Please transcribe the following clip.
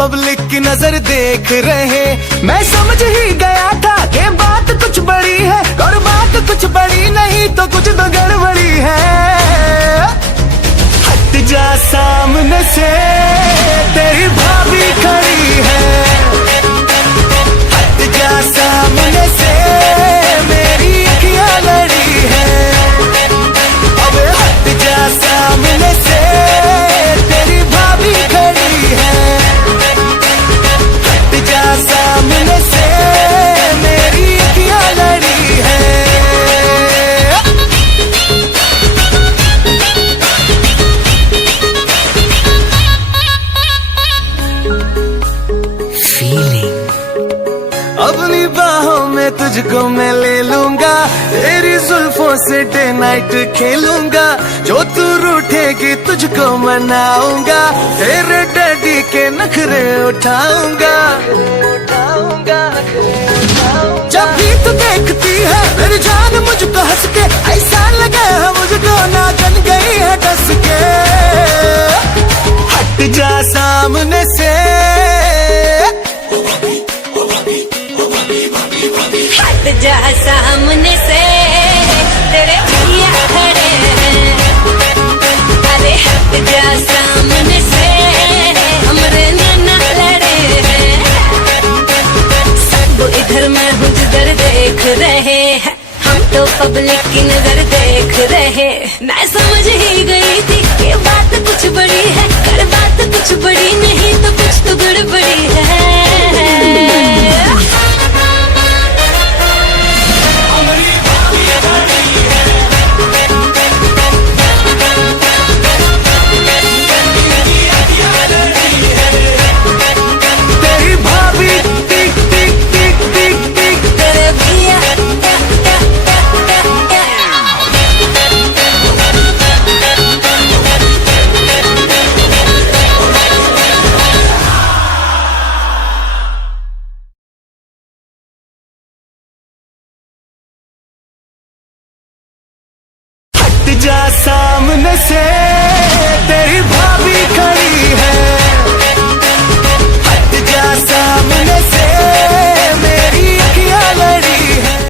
Public की नजर देख रहे। मैं समझ ही गया था कि बात कुछ बड़ी है, और बात कुछ बड़ी नहीं तो कुछ तो गड़बड़ी है। हट जा सामने से, तेरी भाभी खड़ी है। हट जा सामने से, मेरी अखियां लड़ी है। अब हट जा सामने से, तेरी भाभी खड़ी है। हट जा सामने से, मेरी अखियां लड़ी है। अपनी बाहों में तुझको मैं ले लूंगा, तेरी जुल्फों से डे नाइट खेलूंगा। जो तू रूठेगी तुझको मनाऊंगा, तेरे डैडी के नखरे उठाऊंगा। जब भी तू देखती है मेरी जान मुझको हंस के, ऐसा लगे है मुझको नाचन गई है डस के। हट जा सामने से, हट जा सामने से, तेरे भैया खड़े हैं। अरे हट जा सामने से, हमरे नाना लड़े हैं। सब इधर मैं हूँ जिधर देख रहे हैं, हम तो पब्लिक की नजर देख रहे। मैं समझ ही गई थी ये बात कुछ बड़ी है, कर बात कुछ बड़ी नहीं तो कुछ तो गड़बड़ी है। हट जा सामने से, तेरी